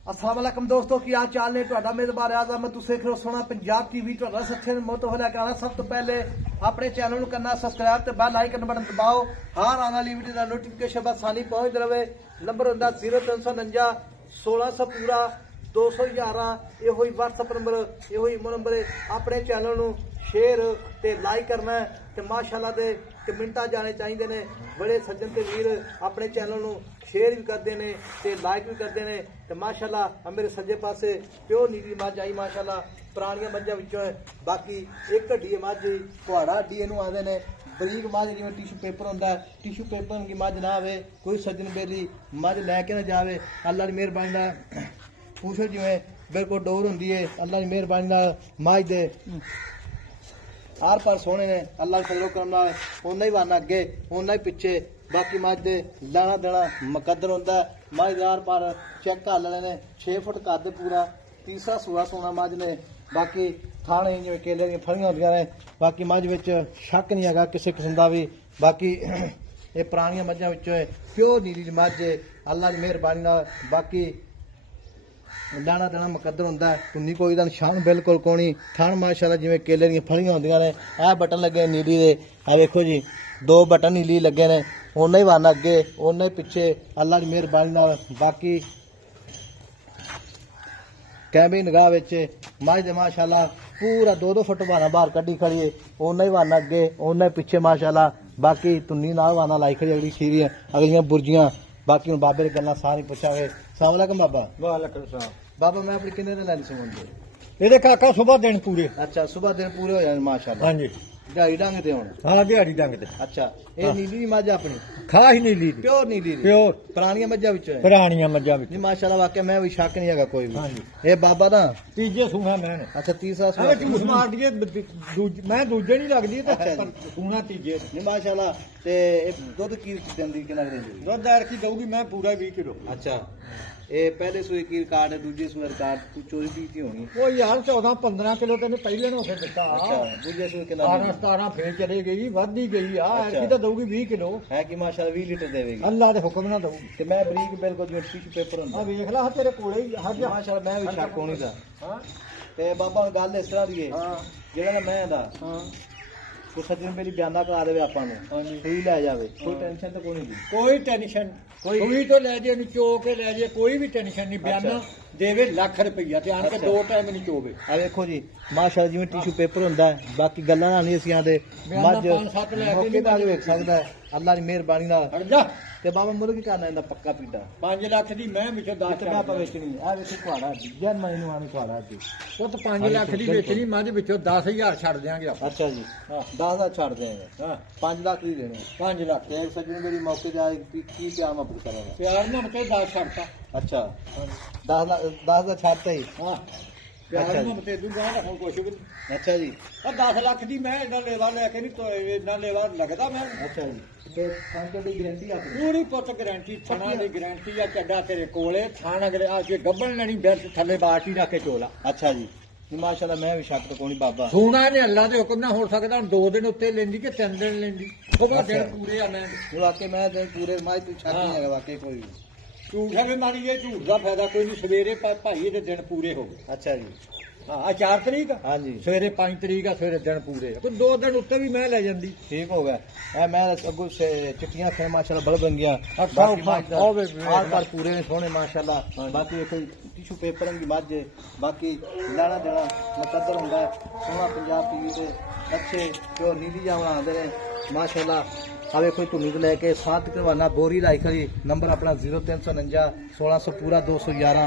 अस्सलाम वालेकुम दोस्तों की हाल चाल ने तुहाडा मेजबान आज़म तुसीं देख रहे हो सोना पंजाब टीवी तुहाडा सच्चे मोहतो हो लेकर आना। सब तो पहले अपने चैनल करना सबसक्राइब ते बेल आइकन बटन दबाओ हर आने वाली वीडियो का नोटिफिकेशन बस आसानी पहुंच रहे। नंबर होंदा 0349 1600 पूरा 211 यो ही WhatsApp नंबर यो ही इमो नंबर अपने चैनल शेयर ते लाइक करना है ते माशाअल्लाह दे कमेंटा जाने चाहिए ने। बड़े सज्जन ते वीर अपने चैनल शेयर भी करते हैं ते लाइक भी करते हैं ते माशाअल्लाह मेरे सज्जे पासे प्योर नीली मझ आई माशाअल्लाह पुरानिया मझां विचों है। बाकी एक हड्डी मझ कुहाड़ा हड्डी इहनूं आखदे ने बरीक मझ जिवें टिशू पेपर होंदा है टिशू पेपर की मझ ना आवे कोई सज्जन बेली मझ लैके ना जावे। अल्लाह की मेहरबानी नाल पूछो जिवें बिल्कुल डोर होंदी है अल्लाह की मेहरबानी नाल मझ दे आर पार सोने ने अल्लाह फजलो करम नाल उन्ना ही वाना अगे उन्ना ही पिछे। बाकी मझ दे लाना देना मुकद्दर होंदा है। मझ दे आर पार चेक कर लेने ने 6 फुट कद पूरा तीसरा सूआ सोना मझ ने। बाकी थाने जिवें केले दी फलियां होंदियां ने। बाकी मझ विच शक नहीं हैगा किसी किस्म दा भी। बाकी ये पुरानियां मझां विचों है प्योर नीली मझ है अल्लाह की मेहरबानी नाल। बाकी लाना देना मुकद्दर होंदा है तुन्नी कोई दा निशान बिल्कुल कोनी। थान माशाअल्लाह जिवें केले दी फलियां होंदियां ने। आ बटन लगे नीली दे आ देखो जी 2 बटन नीली लगे ने उन्ना ही वाना अगे उन्ना ही पिछे अल्लाह की मेहरबानी नाल। बाकी कैमरी निगाह विच मझ दे माशाअल्लाह पूरा 2-2 फुट वाना बाहर कड्डी खड़ी है उन्ना ही वाना अगे उन्ना ही पिछे माशाअल्लाह। बाकी तुन्नी नाल वाना लाई खड़ी अगली खीरी है अगलियां बुर्जियां। बाकी हुण बाबे दी गल्लां सारी पुछांगे। अस्सलाम वालेकुम बाबा। वालेकुम सलाम बाबा मैं अपनी किन्ने दिन लैनी समझदे ਇਹਦੇ ਕਾਕਾ सुबह दिन पूरे। अच्छा सुबह दिन पूरे हो जाने माशाअल्लाह। हाँ जी दिहाड़ी ढंग ते हुण हाँ दिहाड़ी डंग ते अच्छा ये नीली मझ अपनी खास नीली दी प्योर नीली दी प्योर पुरानियां मझां विच है पुरानियां मज्जां विच। नहीं माशाअल्लाह वाकई मैं भी शक नहीं हैगा कोई भी। हाँ जी ये बाबा दा तीजे सूहा मैं अच्छा तीसरा अरे झूठ मार दिए मैं दूजे नहीं लगदी ते अच्छा जी। सूहा तीजे नहीं माशाअल्लाह ते दुध की देंदी कितना देंदी दुध दार की दऊगी मैं पूरा 20 किलो। अच्छा ये पहले सूए की रिकॉर्ड है दूजे सूए रिकॉर्ड तू चोरी की होनी वो यार 14-15 किलो तेने पहले ने उसे दिता। अच्छा दूजे सूए कितना 17 फिर चले गई वधी गई आ अच्छा। की तो दऊगी 20 किलो है कि माशाअल्लाह 20 लीटर देवेगी अल्लाह दे हुक्म ना दऊ। ते मैं बरीक बिल्कुल जो टिश्यू पेपर आ होंदा देख ला तेरे कोले ही हट जा माशाअल्लाह मैं भी शक होनी दा। हां ते बाबा गल इस तरह दी है हां जेड़ा ना मैं दा हां को सज्जन मेरी बयाना करा देवे आपां नु हाँ जी सही ले जावे कोई टेंशन तो कोई नहीं। कोई टेंशन कोई- कोई तो ले जे चो के ले जे कोई भी टेंशन नहीं। बयाना देवे लाख रुपया ते आन के अच्छा। 2 टाइम नहीं चोवे। आ देखो जी माशाअल्लाह जिवें टिश्यू पेपर होंदा है बाकी गल्लां नहीं असीं आंदे बयाना मझ 5-7 ले के मौके दा वेख सकदा है अल्लाह की मेहरबानी नाल। हट जा ते बाबा मुर्ग की करना इंदा पक्का पीड़ा 5 लाख दी मैं विचों 10 कितना आप बेचनी आ देखो कुहाड़ा जन महीनू आनी कुहाड़ा दी वो तो 5 लाख दी बेचनी मझ विचों 10,000 छड़ देंगे आप। अच्छा जी हां 10,000 छड़ देंगे हां 5 लाख ही देने 5 लाख ते सज्जन मेरी मौके जाए की क्या मैं करेगा प्यार ना मते 10 छड़ता। अच्छा 10,000 छाड़ते ही हां अच्छा प्यार जी। ना मते दूंगा ना कुछ भी नहीं। अच्छा जी 10 लाख दी मैं इतना लेवा लेके नहीं तो इतना लेवा लगदा मैं। अच्छा जी ते पंच दी गारंटी आपकी पूरी पुत गारंटी थाना दी गारंटी आ चड्डा तेरे कोले थाना अगर आ के गब्बन लेनी बेंच थल्ले बाटी रख के चोला। अच्छा जी माशाअल्लाह मैं भी शक तो कोई नहीं बाबा सोना ने अल्लाह दे हुक्म ना हो सकदा 2 दिन उत्ते लेंदी कि 3 दिन लेंदी सुबह दिन पूरे आ मैं वाकई मैं दिन पूरे माई तू छक नहीं है वाकई कोई भी। झूठ है मारी ये झूठ का फायदा कोई नहीं। सवेरे भाई दे दिन पूरे हो गए। अच्छा जी हाँ 4 तरीक हाँ जी सवेरे 5 तरीक आ सवेरे दिन पूरे कोई 2 दिन उत्ते भी मैं ले जांदी। ठीक हो गया ए मैं अगू से चिट्टियां खे माशाल्लाह बड़ बन गया बाकी आर पार पूरे ने सोने माशाल्लाह। बाकी कोई टिश्यू पेपर की मझ बाकी लाना देना मुकद्दर हुंदा है सोना पंजाब टीवी ते अच्छे जो नीली जावना आंदे ने माशाल्लाह। आ देखो धुनी लैके 7 करवाना बोरी लाई खड़ी नंबर अपना 0349 1600 पूरा 211